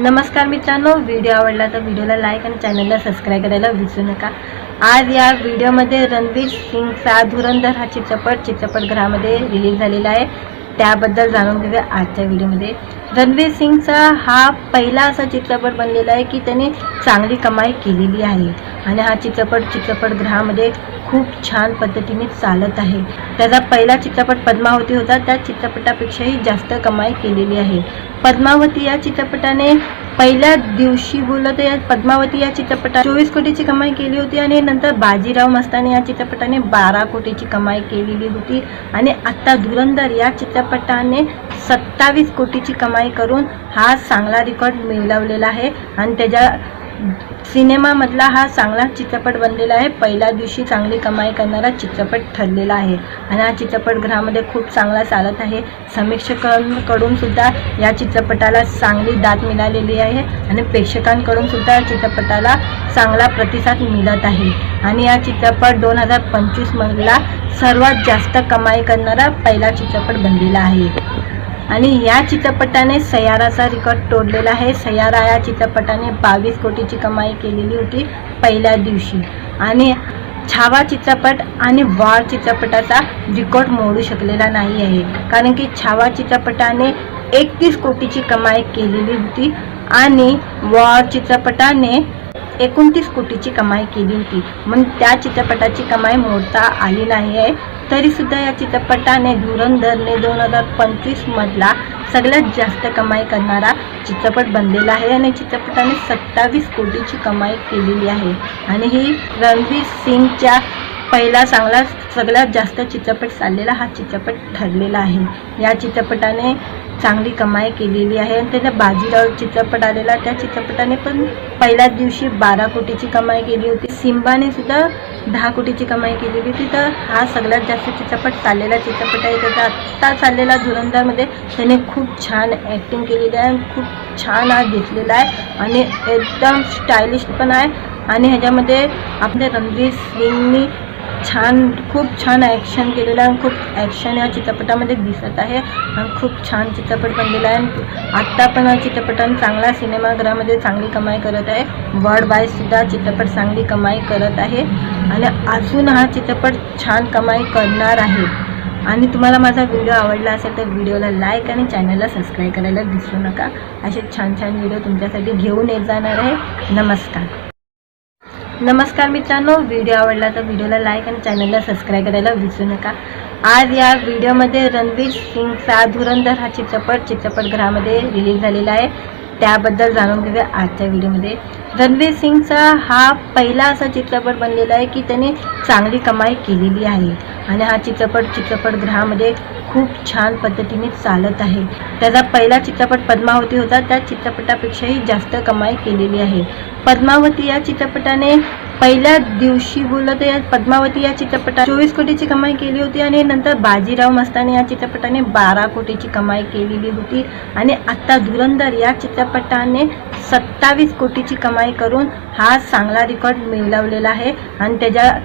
नमस्कार मित्रांनो, व्हिडिओ आवडला तर व्हिडिओला लाईक आणि चॅनलला सबस्क्राईब करायला विसरू नका। आज या व्हिडिओमध्ये रणवीर सिंगचा धुरंधर हा चित्रपटगृहामध्ये रिलीज झालेला आहे, त्याबद्दल जाणून घेऊया आजच्या व्हिडिओमध्ये। रणवीर सिंगचा हा पहिला असा चित्रपट बनलेला आहे की त्याने चांगली कमाई केलेली आहे आणि हा चित्रपटगृहामध्ये खूप छान पद्धतीने चालत आहे। त्याचा पहिला चित्रपट पद्मावती होता, त्या चित्रपटापेक्षाही जास्त कमाई केलेली आहे। पद्मावती या चित्रपटाने पहिल्या दिवशी बोलत आहे, पद्मावती या चित्रपटात 24 कोटीची कमाई केली होती आणि नंतर बाजीराव मस्तानी या चित्रपटाने 12 कोटीची कमाई केलेली होती आणि आता धुरंधर या चित्रपटाने 27 कोटीची कमाई करून हा चांगला रेकॉर्ड मिळवलेला आहे आणि त्याच्या सिनेमामधला हा चांगला चित्रपट बनलेला आहे। पहिल्या दिवशी चांगली कमाई करणारा चित्रपट ठरलेला आहे आणि हा चित्रपटगृहामध्ये खूप चांगला चालत आहे। समीक्षकांकडून सुद्धा या चित्रपटाला चांगली दाद मिळालेली आहे आणि प्रेक्षकांकडून सुद्धा चित्रपटाला चांगला प्रतिसाद मिळत आहे आणि हा चित्रपट 2025 मधला सर्वात जास्त कमाई करणारा पहिला चित्रपट बनलेला आहे आणि या चित्रपटाने सैयाराचा रेकॉर्ड तोडलेला आहे। सैयारा या चित्रपटाने 22 कोटीची कमाई केलेली होती पहिल्या दिवशी आणि छावा चित्रपट आणि वॉर चित्रपटाचा रेकॉर्ड मोडू शकलेला नाही आहे, कारण की छावा चित्रपटाने 31 कोटीची कमाई केलेली होती आणि वॉर चित्रपटाने 29 कोटीची कमाई केली होती, म्हणून त्या चित्रपटाची कमाई मोडता आली नाही आहे। तरी सुद्धा या चित्रपटाने धुरंधरने 2025 मधला सगळ्यात जास्त कमाई करणारा चित्रपट बनलेला आहे आणि चित्रपटाने 27 कोटीची कमाई केलेली आहे आणि ही रणवीर सिंगच्या पहिला चांगला सगळ्यात जास्त चित्रपट चाललेला हा चित्रपट ठरलेला आहे। या चित्रपटाने चांगली कमाई केलेली आहे आणि त्याचा बाजीराव चित्रपट आलेला, त्या चित्रपटाने पण पहिल्याच दिवशी 12 कोटीची कमाई केली होती। सिम्बाने सुद्धा 10 कोटीची कमाई केलेली होती। तर हा सगळ्यात जास्त चित्रपट चाललेला चित्रपट आहे। त्याचा आत्ता चाललेला धुरंधरमध्ये त्याने खूप छान ॲक्टिंग केलेली आहे, खूप छान हा दिसलेला आहे आणि एकदम स्टायलिश पण आहे आणि ह्याच्यामध्ये आपल्या रणवीर सिंगनी खूप छान ॲक्शन केलेलं आहे। खूप ॲक्शन या चित्रपटामध्ये दिसत आहे आणि खूप छान चित्रपट बनलेला आहे। आत्ता पण हा चित्रपटाने चांगला सिनेमागृहामध्ये चांगली कमाई करत आहे। वर्ल्ड वाईड सुद्धा चित्रपट चांगली कमाई करत आहे आणि अजून हा चित्रपट छान कमाई करणार आहे। आणि तुम्हाला माझा व्हिडिओ आवडला असेल तर व्हिडिओला लाईक आणि चॅनलला सबस्क्राईब करायला विसरू नका। असे छान छान व्हिडिओ तुमच्यासाठी घेऊन येत जाणार आहे। नमस्कार मित्रांनो, व्हिडिओ आवडला तर व्हिडिओला लाईक आणि चॅनलला सबस्क्राईब करायला विसरू नका। आज या व्हिडिओमध्ये रणवीर सिंगचा धुरंधर हा चित्रपटगृहामध्ये रिलीज झालेला आहे, त्याबद्दल जाणून घेऊया आजच्या व्हिडिओमध्ये। रणवीर सिंगचा हा पहिला असा चित्रपट बनलेला आहे की त्याने चांगली कमाई केलेली आहे आणि हा चित्रपटगृहामध्ये खूप छान पद्धतीने चालत आहे। त्याचा पहिला चित्रपट पद्मावती होता, त्या चित्रपटापेक्षाही जास्त कमाई केलेली आहे। पद्मावती या चित्रपटाने पहिल्या दिवशी बोलत आहे, पद्मावती या चित्रपटात 24 कोटीची कमाई केली होती आणि नंतर बाजीराव मस्तानी या चित्रपटाने 12 कोटीची कमाई केलेली होती आणि आता धुरंधर या चित्रपटाने 27 कोटीची कमाई करून हा चांगला रेकॉर्ड मिळवलेला आहे आणि त्याच्या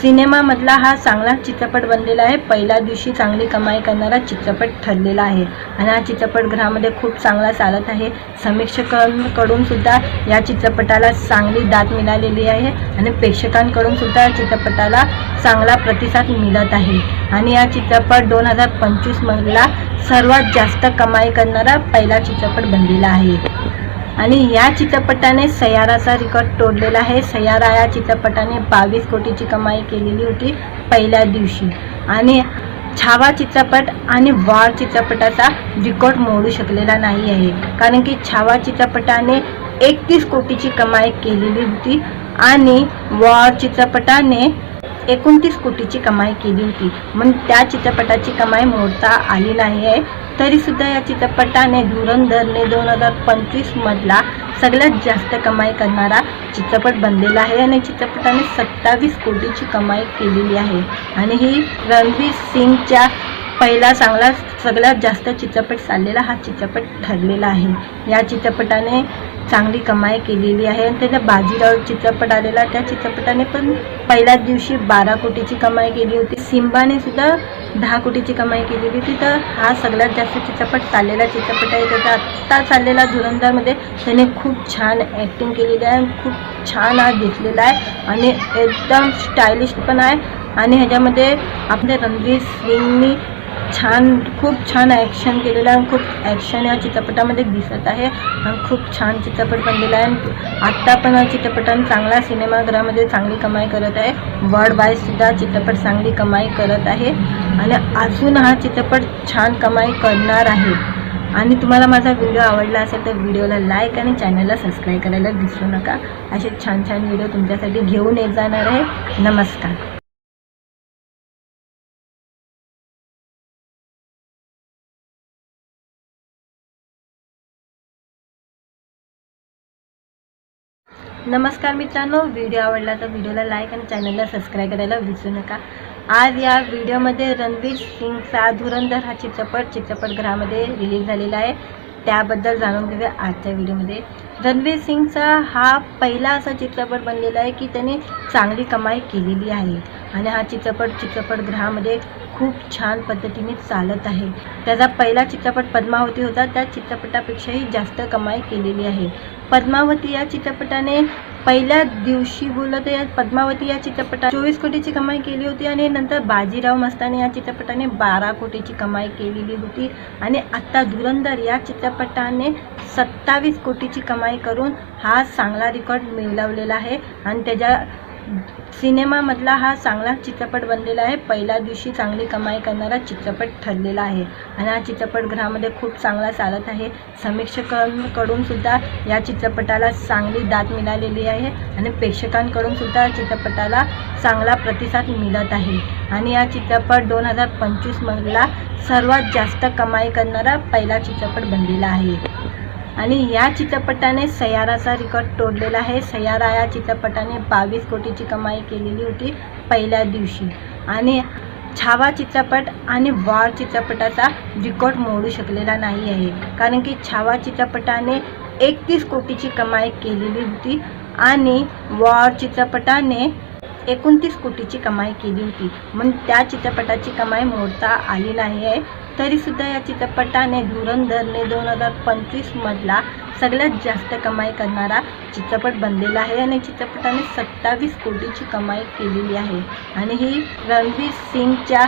सिनेमामधला हा चांगला चित्रपट बनलेला आहे। पहिल्या दिवशी चांगली कमाई करणारा चित्रपट ठरलेला आहे आणि हा चित्रपटगृहामध्ये खूप चांगला चालत आहे। समीक्षकांकडून सुद्धा या चित्रपटाला चांगली दाद मिळालेली आहे आणि प्रेक्षकांकडून सुद्धा चित्रपटाला चांगला प्रतिसाद मिळत आहे आणि हा चित्रपट 2025 मधला सर्वात जास्त कमाई करणारा पहिला चित्रपट बनलेला आहे आणि या चित्रपटाने सैयाराचा रेकॉर्ड तोडलेला आहे। सैयारा या चित्रपटाने 22 कोटीची कमाई केलेली होती पहिल्या दिवशी आणि छावा चित्रपट आणि वॉर चित्रपटाचा रेकॉर्ड मोडू शकलेला नाही आहे, कारण की छावा चित्रपटाने 31 कोटीची कमाई केलेली होती आणि वॉर चित्रपटाने 29 कोटीची कमाई केली होती, म्हणून त्या चित्रपटाची कमाई मोडता आली नाही आहे। तरी सुद्धा या चित्रपटाने धुरंधरने 2025 मधला सगळ्यात जास्त कमाई करणारा चित्रपट बनलेला आहे आणि चित्रपटाने 27 कोटीची कमाई केलेली आहे आणि ही रणवीर सिंगच्या पहिला चांगला सगळ्यात जास्त चित्रपट चाललेला हा चित्रपट ठरलेला आहे। या चित्रपटाने चांगली कमाई केलेली आहे. आणि त्याचा बाजीराव चित्रपट आलेला, त्या चित्रपटाने पण पहिल्याच दिवशी 12 कोटीची कमाई केली होती. सिम्बाने सुद्धा 10 कोटीची कमाई केलेली होती. तर हा सगळ्यात जास्त चित्रपट चाललेला चित्रपट आहे. त्याचा आत्ता चाललेला धुरंधरमध्ये त्याने खूप छान ॲक्टिंग केलेली आहे, खूप छान हा दिसलेला आहे आणि एकदम स्टायलिश पण आहे. आणि ह्याच्यामध्ये आपले रणवीर सिंगनी खूप छान ॲक्शन केलेलं आहे. खूप ॲक्शन या चित्रपटामध्ये दिसत आहे आणि खूप छान चित्रपट बनलेला आहे. आत्ता पण हा चित्रपटाने चांगला सिनेमागृहामध्ये चांगली कमाई करत आहे. वर्ल्ड वाईड सुद्धा चित्रपट चांगली कमाई करत आहे आणि अजून हा चित्रपट छान कमाई करणार आहे. आणि तुम्हाला माझा व्हिडिओ आवडला असेल तर व्हिडिओला लाईक आणि चॅनलला सबस्क्राईब करायला विसरू नका. असे छान छान व्हिडिओ तुमच्यासाठी घेऊन येत जाणार आहे. नमस्कार. नमस्कार मित्रांनो, व्हिडिओ आवडला तर व्हिडिओला लाईक आणि चॅनलला सबस्क्राईब करायला विसरू नका. आज या व्हिडिओमध्ये रणवीर सिंगचा धुरंधर हा चित्रपटगृहामध्ये रिलीज झालेला आहे. त्याबद्दल जाणून घेऊया आजच्या व्हिडिओमध्ये. रणवीर सिंगचा हा पहिला असा चित्रपट बनलेला आहे की त्याने चांगली कमाई केलेली आहे आणि हा चित्रपटगृहामध्ये खूप छान पद्धतीने चालत आहे. त्याचा पहिला चित्रपट पद्मावती होता, त्या चित्रपटापेक्षाही जास्त कमाई केलेली आहे. पद्मावती या चित्रपटाने पहिल्या दिवशी पद्मावती या चित्रपटात 24 कोटीची कमाई केली होती आणि नंतर बाजीराव मस्तानी या चित्रपटाने 12 कोटीची कमाई केलेली होती. आणि आत्ता धुरंधर या चित्रपटाने 27 कोटीची कमाई करून हा चांगला रेकॉर्ड मिळवलेला आहे आणि त्याच्या सिनेमामधला हा चांगला चित्रपट बनलेला आहे. पहिल्या दिवशी चांगली कमाई करणारा चित्रपट ठरलेला आहे आणि हा चित्रपटगृहामध्ये खूप चांगला चालत आहे. समीक्षकांकडून सुद्धा या चित्रपटाला चांगली दाद मिळालेली आहे आणि प्रेक्षकांकडून सुद्धा चित्रपटाला चांगला प्रतिसाद मिळत आहे. आणि हा चित्रपट 2025मधला सर्वात जास्त कमाई करणारा पहिला चित्रपट बनलेला आहे. आणि या चित्रपटाने सैयाराचा रेकॉर्ड तोडलेला आहे. सैयारा या चित्रपटाने 22 कोटीची कमाई केलेली होती पहिल्या दिवशी आणि छावा चित्रपट आणि वॉर चित्रपटाचा रेकॉर्ड मोडू शकलेला नाही आहे, कारण की छावा चित्रपटाने 31 कोटीची कमाई केलेली होती आणि वॉर चित्रपटाने 29 कोटीची कमाई केली होती. म्हणून त्या चित्रपटाची कमाई मोडता आली नाही आहे. तरीसुद्धा या चित्रपटाने धुरंधरने 2025मधला सगळ्यात जास्त कमाई करणारा चित्रपट बनलेला आहे आणि चित्रपटाने 27 कोटीची कमाई केलेली आहे. आणि ही रणवीर सिंगच्या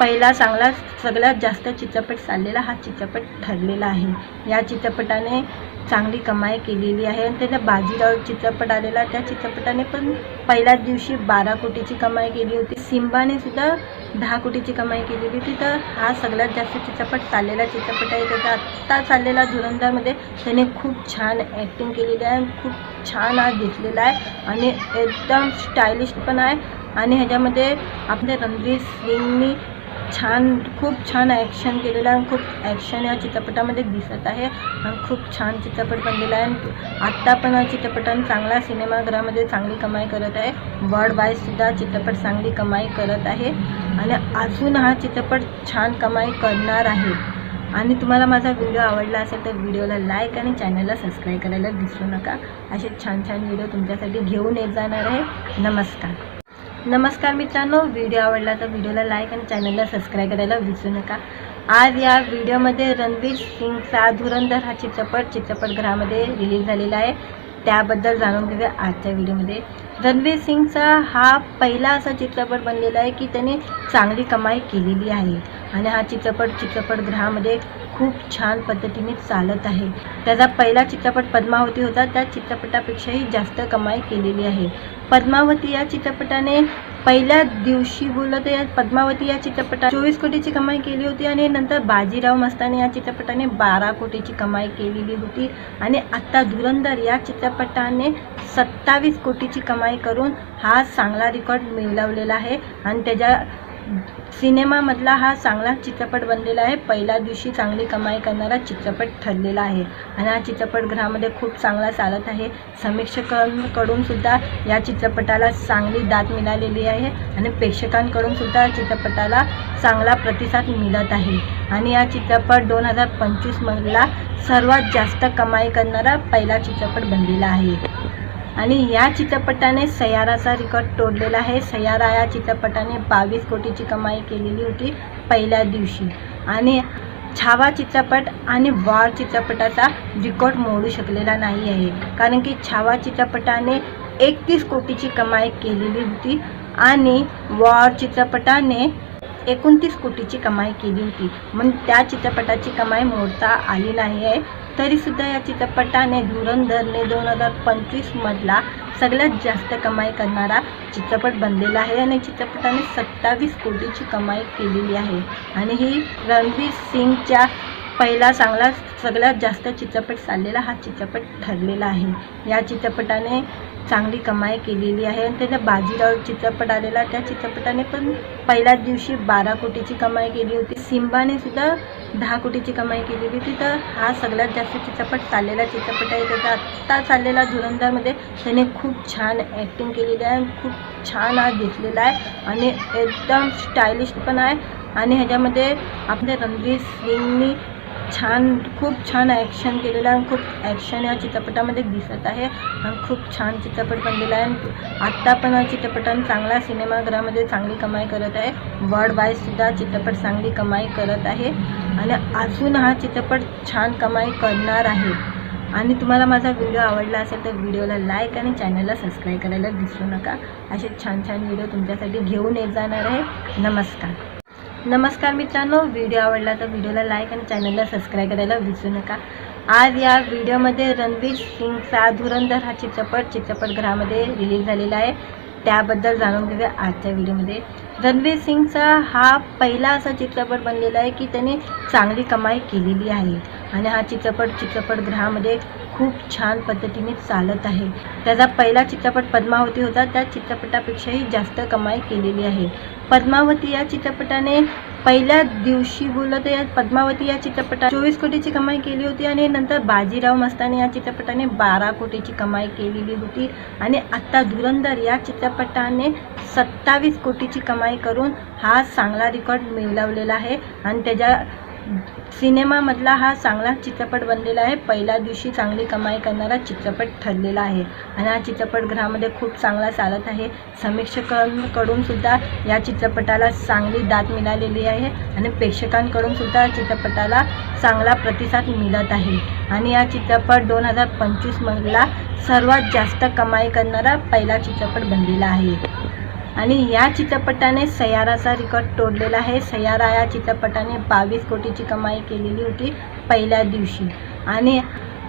पहिला चांगला सगळ्यात जास्त चित्रपट चाललेला हा चित्रपट ठरलेला आहे. या चित्रपटाने चांगली कमाई केलेली आहे आणि त्याचा बाजीराव चित्रपट आलेला, त्या चित्रपटाने पण पहिल्याच दिवशी 12 कोटीची कमाई केली होती. सिम्बाने सुद्धा 10 कोटीची कमाई केलेली होती. तर हा सगळ्यात जास्त चित्रपट चाललेला चित्रपट आहे. त्याचा आत्ता चाललेला धुरंधरमध्ये त्याने खूप छान ॲक्टिंग केलेली आहे, खूप छान हा दिसलेला आहे आणि एकदम स्टायलिश पण आहे. आणि ह्याच्यामध्ये आपले रणवीर सिंगनी खूप छान ॲक्शन केलेलं आहे. खूप ॲक्शन या चित्रपटामध्ये दिसत आहे आणि खूप छान चित्रपट बनलेला आहे. आत्ता पण हा चित्रपटाने चांगला सिनेमागृहामध्ये चांगली कमाई करत आहे. वर्ल्ड वाईड सुद्धा चित्रपट चांगली कमाई करत आहे आणि अजून हा चित्रपट छान कमाई करणार आहे. आणि तुम्हाला माझा व्हिडिओ आवडला असेल तर व्हिडिओला लाईक आणि चॅनलला सबस्क्राईब करायला विसरू नका. असे छान छान व्हिडिओ तुमच्यासाठी घेऊन येत जाणार आहे. नमस्कार मित्रांनो, व्हिडिओ आवडला तर व्हिडिओला लाईक आणि चॅनलला सबस्क्राईब करायला विसरू नका. आज या व्हिडिओमध्ये रणवीर सिंगचा धुरंधर हा चित्रपटगृहामध्ये रिलीज झालेला आहे. त्याबद्दल जाणून घेऊया आजच्या व्हिडिओमध्ये. रणवीर सिंगचा हा पहिला असा चित्रपट बनलेला आहे की त्याने चांगली कमाई केलेली आहे आणि हा चित्रपटगृहामध्ये खूप छान पद्धतीने चालत आहे. त्याचा पहिला चित्रपट पद्मावती होता, त्या चित्रपटापेक्षाही जास्त कमाई केलेली आहे. पद्मावती या चित्रपटाने पहिल्या दिवशी पद्मावती या चित्रपटात 24 कोटीची कमाई केली होती आणि नंतर बाजीराव मस्तानी या चित्रपटाने 12 कोटीची कमाई केलेली होती. आणि आत्ता धुरंधर या चित्रपटाने 27 कोटीची कमाई करून हा चांगला रेकॉर्ड मिळवलेला आहे आणि त्याच्या सिनेमामधला हा चांगला चित्रपट बनलेला आहे. पहिल्या दिवशी चांगली कमाई करणारा चित्रपट ठरलेला आहे आणि हा चित्रपटगृहामध्ये खूप चांगला चालत आहे. समीक्षकांकडून सुद्धा या चित्रपटाला चांगली दाद मिळालेली आहे आणि प्रेक्षकांकडून सुद्धा चित्रपटाला चांगला प्रतिसाद मिळत आहे आणि हा चित्रपट 2025मधला सर्वात जास्त कमाई करणारा पहिला चित्रपट बनलेला आहे आणि या चित्रपटाने सैयाराचा रेकॉर्ड तोडलेला आहे. सैयारा या चित्रपटाने 22 कोटीची कमाई केलेली होती पहिल्या दिवशी आणि छावा चित्रपट आणि वॉर चित्रपटाचा रेकॉर्ड मोडू शकलेला नाही आहे, कारण की छावा चित्रपटाने 31 कोटीची कमाई केलेली होती आणि वॉर चित्रपटाने 29 कोटीची कमाई केली होती. म्हणून त्या चित्रपटाची कमाई मोडता आली नाही आहे. तरीसुद्धा या चित्रपटाने धुरंधरने 2025मधला सगळ्यात जास्त कमाई करणारा चित्रपट बनलेला आहे आणि चित्रपटाने 27 कोटीची कमाई केलेली आहे आणि ही रणवीर सिंगच्या पहिला चांगला सगळ्यात जास्त चित्रपट चाललेला हा चित्रपट ठरलेला आहे. या चित्रपटाने चांगली कमाई केलेली आहे आणि त्याचा बाजीराव चित्रपट आलेला, त्या चित्रपटाने पण पहिल्याच दिवशी 12 कोटीची कमाई केली होती. सिम्बाने सुद्धा 10 कोटीची कमाई केलेली होती. तर हा सगळ्यात जास्त चित्रपट चाललेला चित्रपट आहे. त्याचा आत्ता चाललेला धुरंधरमध्ये त्याने खूप छान ॲक्टिंग केलेली आहे, खूप छान हा दिसलेला आहे आणि एकदम स्टायलिश पण आहे आणि ह्याच्यामध्ये आपल्या रणवीर सिंगनी खूप छान ॲक्शन केलेलं आहे. खूप ॲक्शन या चित्रपटामध्ये दिसत आहे आणि खूप छान चित्रपट बनलेला आहे. आत्ता पण हा चित्रपटाने चांगला सिनेमागृहामध्ये चांगली कमाई करत आहे. वर्ल्ड वाईड सुद्धा चित्रपट चांगली कमाई करत आहे आणि अजून हा चित्रपट छान कमाई करणार आहे. आणि तुम्हाला माझा व्हिडिओ आवडला असेल तर व्हिडिओला लाईक आणि चॅनलला सबस्क्राईब करायला विसरू नका. असे छान छान व्हिडिओ तुमच्यासाठी घेऊन येत जाणार आहे. नमस्कार मित्रांनो, व्हिडिओ आवडला तर व्हिडिओला लाईक आणि चॅनलला सबस्क्राईब करायला विसरू नका. आज या व्हिडिओमध्ये रणवीर सिंगचा धुरंधर हा चित्रपटगृहामध्ये रिलीज झालेला आहे. त्याबद्दल जाणून घेऊया आजच्या व्हिडिओमध्ये. रणवीर सिंगचा हा पहिला असा चित्रपट बनलेला आहे की त्याने चांगली कमाई केलेली आहे आणि हा चित्रपटगृहामध्ये खूप छान पद्धतीने चालत आहे. त्याचा पहिला चित्रपट पद्मावती होता, त्या चित्रपटापेक्षाही जास्त कमाई केलेली आहे. पद्मावती या चित्रपटाने पहिल्या दिवशी बोलत या पद्मावती या चित्रपटात 24 कोटीची कमाई केली होती आणि नंतर बाजीराव मस्तानी या चित्रपटाने 12 कोटीची कमाई केलेली होती आणि आत्ता धुरंधर या चित्रपटाने 27 कोटीची कमाई करून हा चांगला रेकॉर्ड मिळवलेला आहे आणि त्याच्या सिनेमामधला हा चांगला चित्रपट बनलेला आहे. पहिल्या दिवशी चांगली कमाई करणारा चित्रपट ठरलेला आहे आणि हा चित्रपटगृहामध्ये खूप चांगला चालत आहे. समीक्षकांकडून सुद्धा या चित्रपटाला चांगली दाद मिळालेली आहे आणि प्रेक्षकांकडून सुद्धा चित्रपटाला चांगला प्रतिसाद मिळत आहे आणि हा चित्रपट 2025मधला सर्वात जास्त कमाई करणारा पहिला चित्रपट बनलेला आहे आणि या चित्रपटाने सैयाराचा रेकॉर्ड तोडलेला आहे. सैयारा या चित्रपटाने 22 कोटीची कमाई केलेली होती पहिल्या दिवशी आणि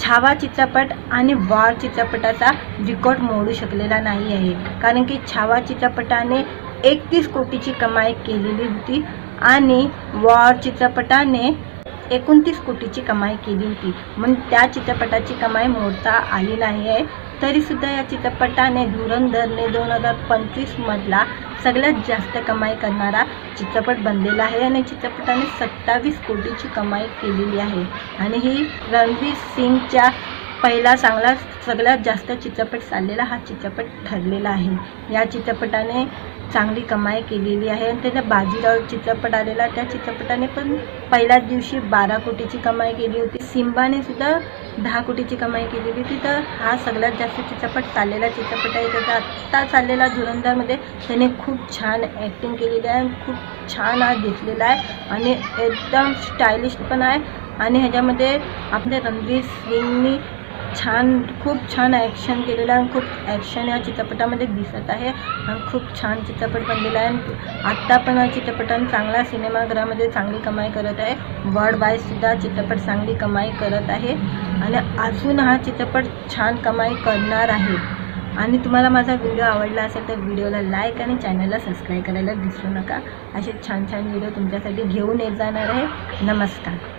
छावा चित्रपट आणि वॉर चित्रपटाचा रेकॉर्ड मोडू शकलेला नाही आहे, कारण की छावा चित्रपटाने 31 कोटीची कमाई केलेली होती आणि वॉर चित्रपटाने 29 कोटीची कमाई केली होती. म्हणून त्या चित्रपटाची कमाई मोडता आली नाही आहे. तरीसुद्धा या चित्रपटाने धुरंधरने 2025मधला सगळ्यात जास्त कमाई करणारा चित्रपट बनलेला आहे आणि चित्रपटाने 27 कोटीची कमाई केलेली आहे आणि ही रणवीर सिंगच्या पहिला चांगला सगळ्यात जास्त चित्रपट चाललेला हा चित्रपट ठरलेला आहे. या चित्रपटाने चांगली कमाई केलेली आहे आणि त्याचा बाजीराव चित्रपट आलेला, त्या चित्रपटाने पण पहिल्याच दिवशी 12 कोटीची कमाई केली होती. सिम्बाने सुद्धा 10 कोटीची कमाई केलेली होती. तर हा सगळ्यात जास्त चित्रपट चाललेला चित्रपट आहे. त्याचा आत्ता चाललेला धुरंधरमध्ये त्याने खूप छान ॲक्टिंग केलेली आहे, खूप छान हा दिसलेला आहे आणि एकदम स्टायलिश पण आहे आणि ह्याच्यामध्ये आपल्या रणवीर सिंगनी खूप छान ॲक्शन केलेलं आहे. खूप ॲक्शन या चित्रपटामध्ये दिसत आहे आणि खूप छान चित्रपट बनलेला आहे. आत्ता पण हा चित्रपटाने चांगला सिनेमागृहामध्ये चांगली कमाई करत आहे. वर्ल्ड वाईड सुद्धा चित्रपट चांगली कमाई करत आहे आणि अजून हा चित्रपट छान कमाई करणार आहे. आणि तुम्हाला माझा व्हिडिओ आवडला असेल तर व्हिडिओला लाईक आणि चॅनलला सबस्क्राईब करायला विसरू नका. असे छान छान व्हिडिओ तुमच्यासाठी घेऊन येत जाणार आहे. नमस्कार.